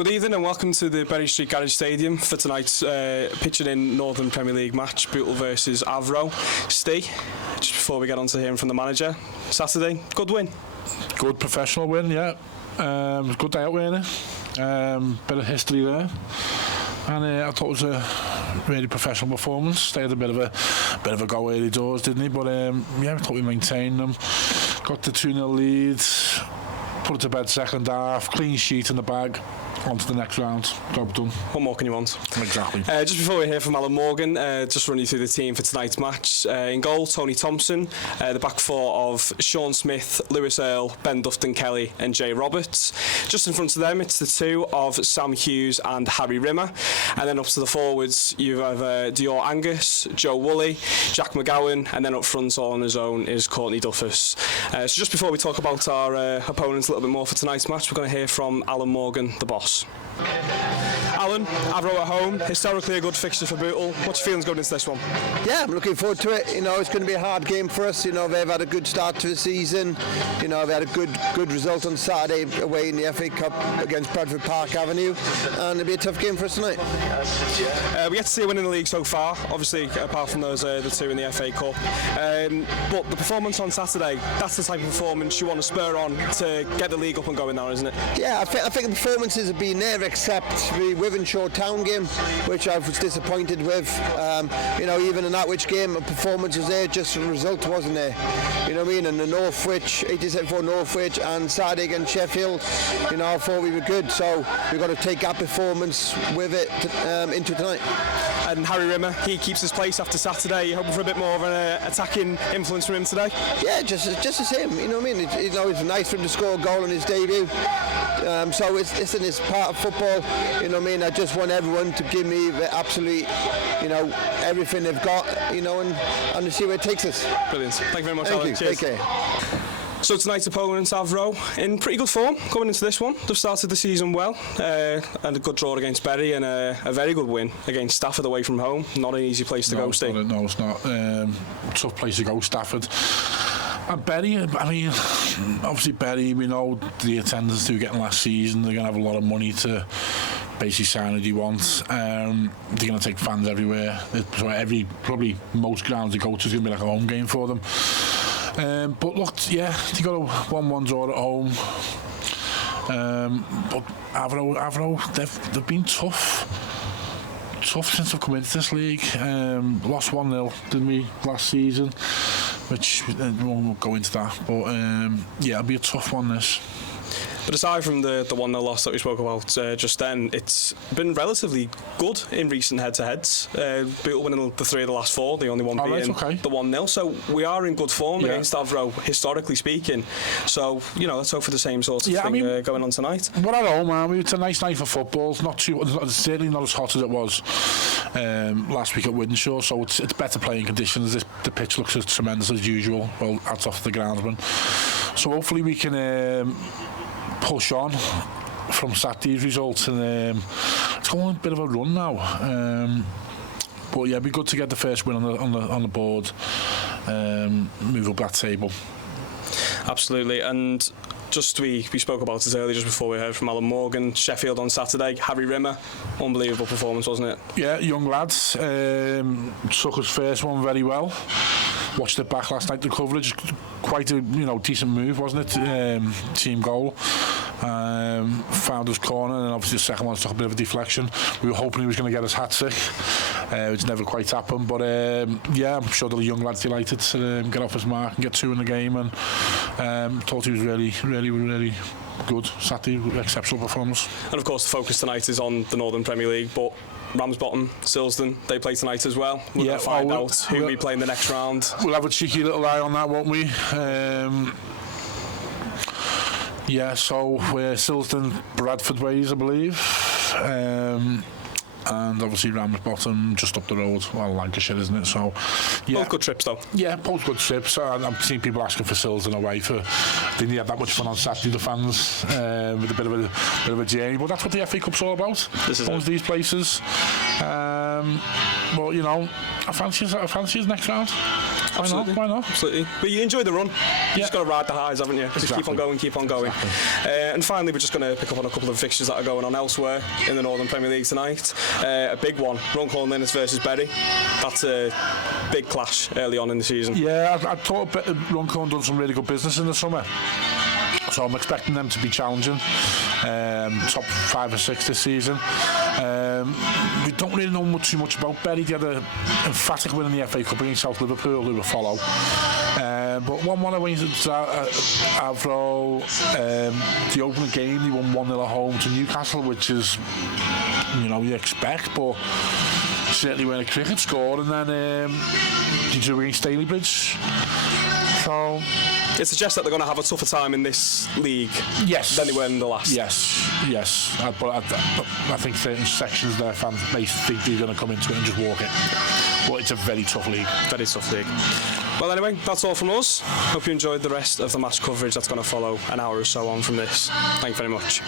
Good evening and welcome to the Berry Street Garage Stadium for tonight's pitching in Northern Premier League match, Bootle versus Avro. Steve, just before we get on to hearing from the manager, Saturday, good win. Good professional win, yeah. Good day out, really. Bit of history there. And I thought it was a really professional performance. They had a bit of a go early doors, didn't they? But yeah, I thought we maintained them. Got the 2-0 lead. Put it to bed second half, clean sheet in the bag, on to the next round. Job done. What more can you want? Exactly. Just before we hear from Alan Morgan, just run you through the team for tonight's match. In goal, Tony Thompson. The back four of Sean Smith, Lewis Earle, Ben Dufton-Kelly and Jay Roberts. Just in front of them, it's the two of Sam Hughes and Harry Rimmer. And then up to the forwards, you have Dior Angus, Joe Woolley, Jack McGowan, and then up front all on his own is Courtney Duffus. So just before we talk about our opponents a little bit more for tonight's match, we're going to hear from Alan Morgan, the boss. Alan, Avro at home, historically a good fixture for Bootle. What's your feelings going into this one? Yeah, I'm looking forward to it. You know, it's going to be a hard game for us. You know, they've had a good start to the season. You know, they had a good result on Saturday away in the FA Cup against Bradford Park Avenue, and it'll be a tough game for us tonight. We get to see a win in the league so far, obviously, apart from those the two in the FA Cup. But the performance on Saturday, that's the type of performance you want to spur on to get the league up and going now, isn't it? Yeah, I think the performances have been there, except the Wivenshaw Town game, which I was disappointed with. You know, even in that which game, the performance was there, just the result wasn't there. You know what I mean? And the Northwich, 87-4 Northwich, and Saturday against Sheffield, you know, I thought we were good. So we've got to take that performance with it into tonight. And Harry Rimmer, he keeps his place after Saturday. You're hoping for a bit more of an attacking influence from him today? Yeah, just the same. You know what I mean? It's nice for him to score a goal in his debut. So it's part of football. You know what I mean? I just want everyone to give me the absolute, you know, everything they've got, you know, and to see where it takes us. Brilliant. Thank you very much, Thank Alan. you. Cheers. Take care. So tonight's opponents, Avro, in pretty good form going into this one. They've started the season well, and a good draw against Bury and a very good win against Stafford away from home. Not an easy place to go, Steve. No, it's not. Tough place to go, Stafford. And Bury, I mean, obviously Bury, we know the attendance they were getting last season. They're going to have a lot of money to basically sign who they want. They're going to take fans everywhere. So probably most grounds they go to is going to be like a home game for them. But look, yeah, they got a 1-1 draw at home. But Avro, they've been tough since they've come into this league. Lost 1-0, didn't we, last season? Which we won't go into that. But yeah, it'll be a tough one, this. But aside from the 1-0 loss that we spoke about just then, it's been relatively good in recent head-to-heads. Bootle winning the 3 of the last 4, the only one being the 1-0. So we are in good form against Avro, historically speaking. So, you know, let's hope for the same sort of thing going on tonight. We're at home, man. It's a nice night for football. It's certainly not as hot as it was last week at Wivenshaw, so it's better playing conditions. The pitch looks as tremendous as usual. Well, hats off the groundsman. So hopefully we can push on from Saturday's results, and it's going on a bit of a run now. But yeah, it'd be good to get the first win on the board, move up that table. Absolutely. And just we spoke about it earlier, just before we heard from Alan Morgan. Sheffield on Saturday, Harry Rimmer, unbelievable performance, wasn't it? Yeah, young lads, took his first one very well. Watched it back last night, the coverage, quite a decent move, wasn't it? Team goal. Found his corner, and obviously the second one took a bit of a deflection. We were hoping he was going to get his hat-trick, which never quite happened. But yeah, I'm sure the young lad's delighted to get off his mark and get 2 in the game, and thought he was really good. Saturday, exceptional performance. And of course the focus tonight is on the Northern Premier League, but Ramsbottom, Silsden, they play tonight as well. We'll find out who we play in the next round. We'll have a cheeky little eye on that, won't we? Yeah, so we're Silsden, Bradford ways, I believe. And obviously Ramsbottom just up the road, well, Lancashire, isn't it? So yeah, both good trips though. Yeah, both good trips. I've seen people asking for Silsden away for. Didn't have that much fun on Saturday, the fans, with a bit of a journey. But that's what the FA Cup's all about. This is these places. Well, you know, I fancy his next round. Absolutely. Why not? Absolutely. But you enjoy the run. You just got to ride the highs, haven't you? Just keep on going, keep on going. Exactly. And finally, we're just going to pick up on a couple of fixtures that are going on elsewhere in the Northern Premier League tonight. A big one, Runcorn Linus versus Bury. That's a big clash early on in the season. Yeah, I thought Runcorn done some really good business in the summer. So I'm expecting them to be challenging top 5 or 6 this season. We don't really know too much about Bury. They had an emphatic win in the FA Cup against South Liverpool, who will follow. But 1-1 away to Avro. The opening game, they won 1-0 at home to Newcastle, which is, you expect, but certainly when a cricket score. And then they drew against Stalybridge. So it suggests that they're going to have a tougher time in this league than they were in the last. Yes. But I think certain sections of their fans may think they're going to come into it and just walk it. But it's a very tough league. Very tough league. Well, anyway, that's all from us. Hope you enjoyed the rest of the match coverage that's going to follow an hour or so on from this. Thank you very much.